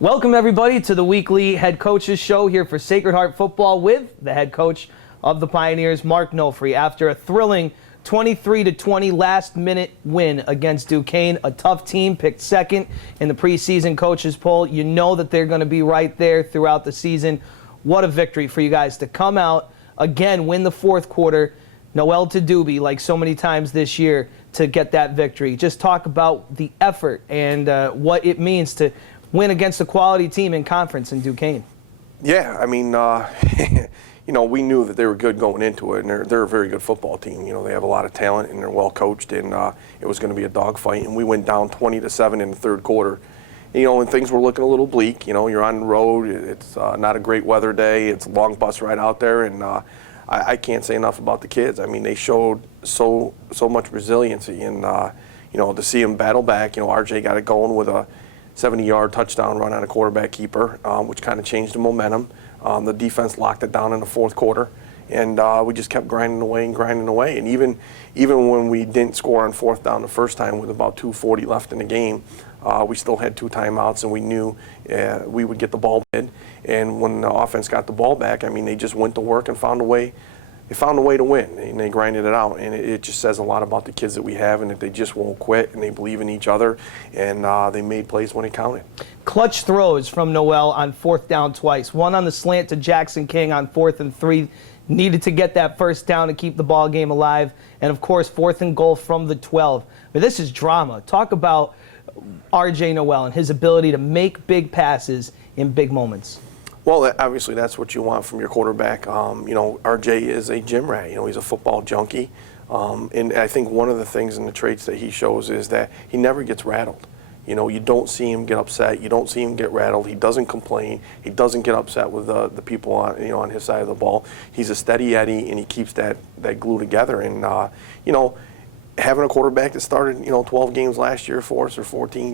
Welcome, everybody, to the weekly Head Coaches Show here for Sacred Heart Football with the head coach of the Pioneers, Mark Nofri. After a thrilling 23-20 last-minute win against Duquesne, a tough team, picked second in the preseason coaches poll. You know that they're going to be right there throughout the season. What a victory for you guys to come out, again, win the fourth quarter. Noel to Doobie, like so many times this year, to get that victory. Just talk about the effort and what it means to win against a quality team in conference in Duquesne. Yeah, I mean, you know, we knew that they were good going into it, and they're a very good football team. You know, they have a lot of talent, and they're well coached, and it was going to be a dogfight. And we went down 20-7 in the third quarter. You know, and things were looking a little bleak. You know, you're on the road. It's not a great weather day. It's a long bus ride out there, and I can't say enough about the kids. I mean, they showed so much resiliency, and you know, to see them battle back. You know, RJ got it going with a 70-yard touchdown run on a quarterback keeper, which kind of changed the momentum. The defense locked it down in the fourth quarter, and we just kept grinding away. And even when we didn't score on fourth down the first time with about 2:40 left in the game, we still had 2 timeouts, and we knew we would get the ball mid. And when the offense got the ball back, I mean, they just went to work and found a way. They found a way to win, and they grinded it out. And it just says a lot about the kids that we have, and that they just won't quit, and they believe in each other, and they made plays when it counted. Clutch throws from Noel on fourth down twice. One on the slant to Jackson King on 4th and 3. Needed to get that first down to keep the ball game alive. And, of course, 4th and goal from the 12. But this is drama. Talk about RJ Noel and his ability to make big passes in big moments. Well, obviously that's what you want from your quarterback. You know, RJ is a gym rat. You know, he's a football junkie. And I think one of the things and the traits that he shows is that he never gets rattled. You know, you don't see him get upset. You don't see him get rattled. He doesn't complain. He doesn't get upset with the people on, you know, on his side of the ball. He's a steady Eddie, and he keeps that glue together. And, you know, having a quarterback that started, you know, 12 games last year for us, or 13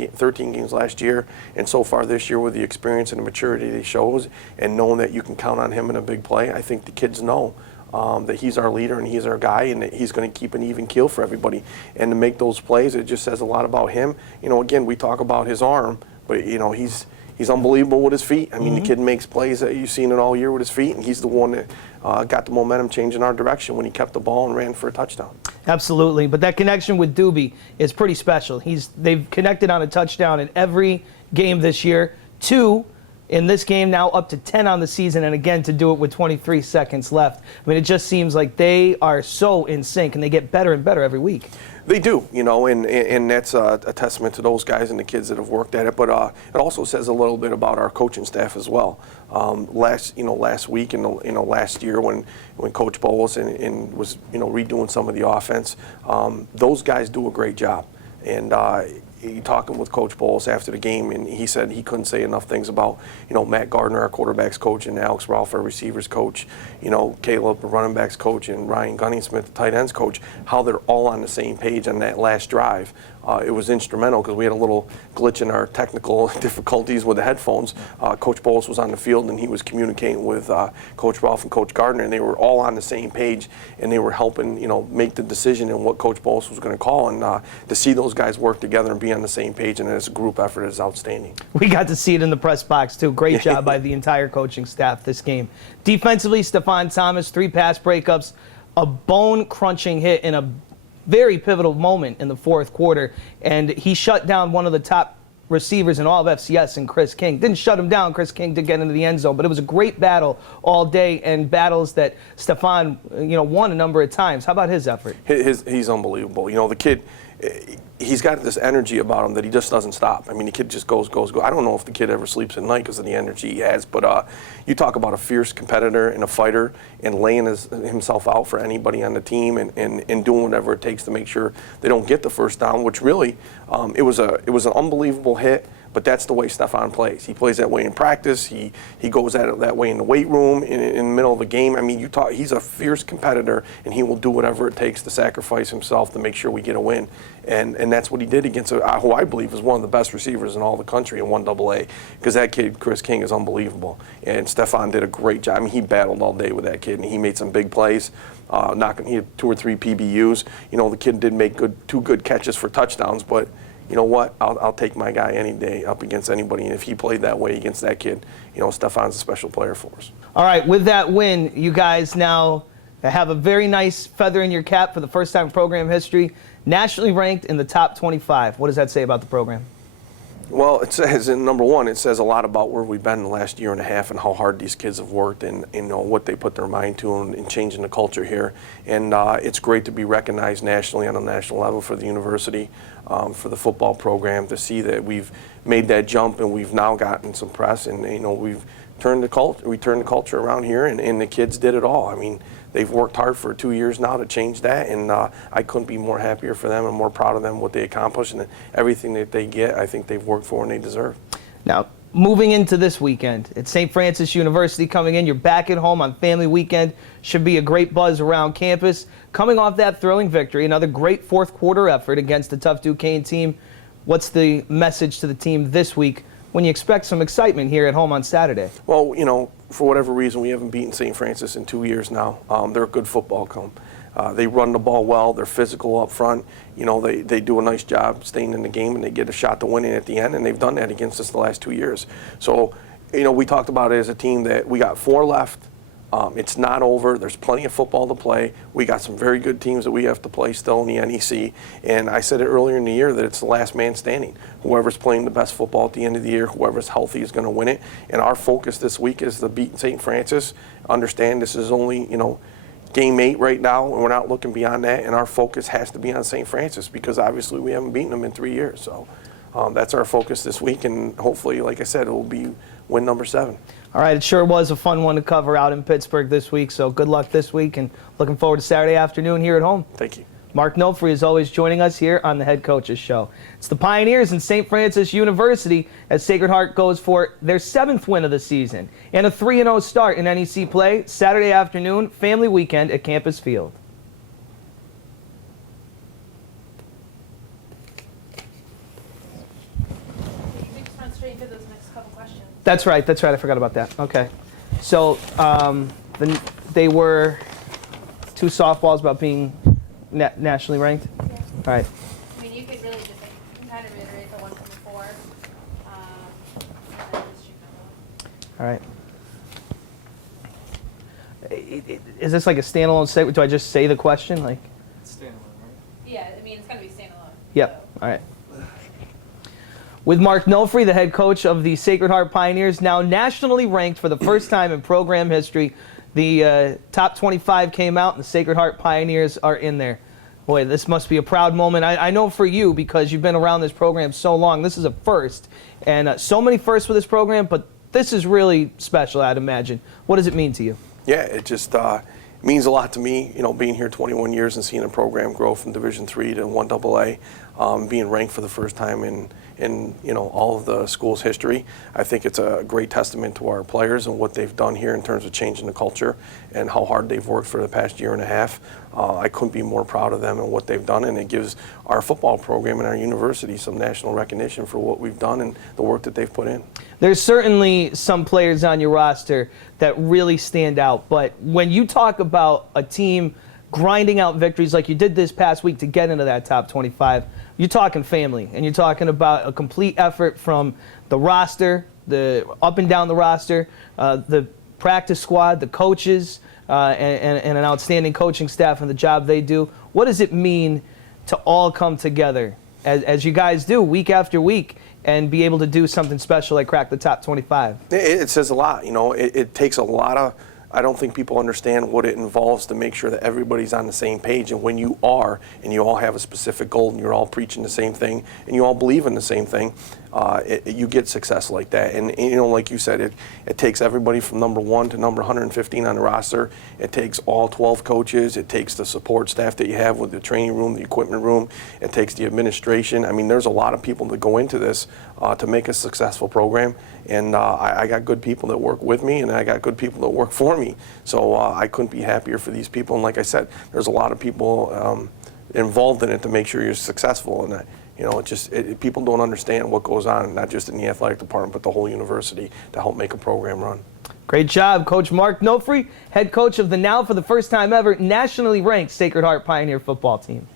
games last year, and so far this year with the experience and the maturity that he shows, and knowing that you can count on him in a big play, I think the kids know that he's our leader and he's our guy, and that he's going to keep an even keel for everybody. And to make those plays, it just says a lot about him. You know, again, we talk about his arm, but, you know, he's unbelievable with his feet. I mean, the kid makes plays that you've seen it all year with his feet, and he's the one that got the momentum change in our direction when he kept the ball and ran for a touchdown. Absolutely, but that connection with Doobie is pretty special. They've connected on a touchdown in every game this year. 2 in this game, now up to 10 on the season, and again to do it with 23 seconds left. I mean, it just seems like they are so in sync, and they get better and better every week. They do, you know, and that's a testament to those guys and the kids that have worked at it. But it also says a little bit about our coaching staff as well. Last week and last year when Coach Bowles and was, you know, redoing some of the offense, those guys do a great job. And talking with Coach Bowles after the game, and he said he couldn't say enough things about, you know, Matt Gardner, our quarterback's coach, and Alex Ralph, our receivers coach, you know, Caleb, the running backs coach, and Ryan Gunningsmith, the tight ends coach, how they're all on the same page on that last drive. It was instrumental because we had a little glitch in our technical difficulties with the headphones. Coach Bowles was on the field, and he was communicating with Coach Ralph and Coach Gardner, and they were all on the same page, and they were helping, you know, make the decision in what Coach Bowles was going to call. And to see those guys work together and be on the same page and as a group effort is outstanding. We got to see it in the press box, too. Great job by the entire coaching staff this game. Defensively, Stephon Thomas, 3 pass breakups, a bone-crunching hit in a very pivotal moment in the fourth quarter, and he shut down one of the top receivers in all of FCS, and Chris King. Didn't shut him down. Chris King did get into the end zone, but it was a great battle all day, and battles that Stephon, you know, won a number of times. How about his effort? He's unbelievable. You know, the kid, he's got this energy about him that he just doesn't stop. I mean, the kid just goes. I don't know if the kid ever sleeps at night because of the energy he has, but you talk about a fierce competitor and a fighter and laying himself out for anybody on the team and doing whatever it takes to make sure they don't get the first down, which really, it was an unbelievable hit. But that's the way Stephon plays. He plays that way in practice. He goes at it that way in the weight room, in the middle of a game. I mean, he's a fierce competitor, and he will do whatever it takes to sacrifice himself to make sure we get a win. And that's what he did against who I believe is one of the best receivers in all the country in 1AA, because that kid, Chris King, is unbelievable. And Stephon did a great job. I mean, he battled all day with that kid, and he made some big plays. He had 2 or 3 PBUs. You know, the kid did make 2 good catches for touchdowns, but you know what, I'll take my guy any day up against anybody. And if he played that way against that kid, you know, Stefan's a special player for us. All right, with that win, you guys now have a very nice feather in your cap for the first time in program history, nationally ranked in the top 25. What does that say about the program? Well, it says, number one, it says a lot about where we've been in the last year and a half and how hard these kids have worked and you know what they put their mind to and changing the culture here. And it's great to be recognized nationally on a national level for the university, for the football program, to see that we've made that jump and we've now gotten some press and you know we turned the culture around here and the kids did it all. I mean, they've worked hard for 2 years now to change that, and I couldn't be more happier for them and more proud of them, what they accomplished, and everything that they get, I think they've worked for and they deserve. Now, moving into this weekend, it's St. Francis University coming in. You're back at home on family weekend. Should be a great buzz around campus. Coming off that thrilling victory, another great fourth quarter effort against the tough Duquesne team. What's the message to the team this week when you expect some excitement here at home on Saturday? Well, you know, for whatever reason, we haven't beaten St. Francis in 2 years now. They're a good football team. They run the ball well. They're physical up front. You know, they do a nice job staying in the game, and they get a shot to win it at the end, and they've done that against us the last 2 years. So, you know, we talked about it as a team that we got 4 left. It's not over. There's plenty of football to play. We got some very good teams that we have to play still in the NEC. And I said it earlier in the year that it's the last man standing. Whoever's playing the best football at the end of the year, whoever's healthy is going to win it. And our focus this week is to beat St. Francis. Understand this is only, you know, game 8 right now, and we're not looking beyond that. And our focus has to be on St. Francis because obviously we haven't beaten them in 3 years. So that's our focus this week. And hopefully, like I said, it will be win number 7. All right, it sure was a fun one to cover out in Pittsburgh this week, so good luck this week, and looking forward to Saturday afternoon here at home. Thank you. Mark Nofri is always joining us here on the Head Coaches Show. It's the Pioneers and St. Francis University as Sacred Heart goes for their 7th win of the season and a 3-0 start in NEC play Saturday afternoon, family weekend at Campus Field. That's right. I forgot about that. Okay. So they were 2 softballs about being nationally ranked? Yeah. All right. I mean, you could really just kind of reiterate the one from before. And then just shoot another one. All right. Is this like a standalone segment? Do I just say the question? Like? It's standalone, right? Yeah, I mean, it's going to be standalone. Yep. So. All right. With Mark Nofri, the head coach of the Sacred Heart Pioneers, now nationally ranked for the first time in program history. The top 25 came out, and the Sacred Heart Pioneers are in there. Boy, this must be a proud moment. I know for you, because you've been around this program so long, this is a first. And so many firsts for this program, but this is really special, I'd imagine. What does it mean to you? Yeah, it just means a lot to me, you know, being here 21 years and seeing a program grow from Division III to 1AA, being ranked for the first time in you know all of the school's history. I think it's a great testament to our players and what they've done here in terms of changing the culture and how hard they've worked for the past year and a half. I couldn't be more proud of them and what they've done, and it gives our football program and our university some national recognition for what we've done and the work that they've put in. There's certainly some players on your roster that really stand out, but when you talk about a team grinding out victories like you did this past week to get into that top 25, you're talking family, and you're talking about a complete effort from the roster, the up and down the roster, the practice squad, the coaches, and an outstanding coaching staff and the job they do. What does it mean to all come together, as you guys do week after week, and be able to do something special like crack the top 25? It says a lot. You know, it takes a lot of, I don't think people understand what it involves to make sure that everybody's on the same page. And when you are, and you all have a specific goal, and you're all preaching the same thing, and you all believe in the same thing, you get success like that. And you know, like you said, it takes everybody from number 1 to number 115 on the roster. It takes all 12 coaches. It takes the support staff that you have with the training room, the equipment room. It takes the administration. I mean, there's a lot of people that go into this to make a successful program. And I got good people that work with me, and I got good people that work for me. So I couldn't be happier for these people. And like I said, there's a lot of people involved in it to make sure you're successful. And you know, people don't understand what goes on, not just in the athletic department, but the whole university to help make a program run. Great job, Coach Mark Nofri, head coach of the now, for the first time ever, nationally ranked Sacred Heart Pioneer football team.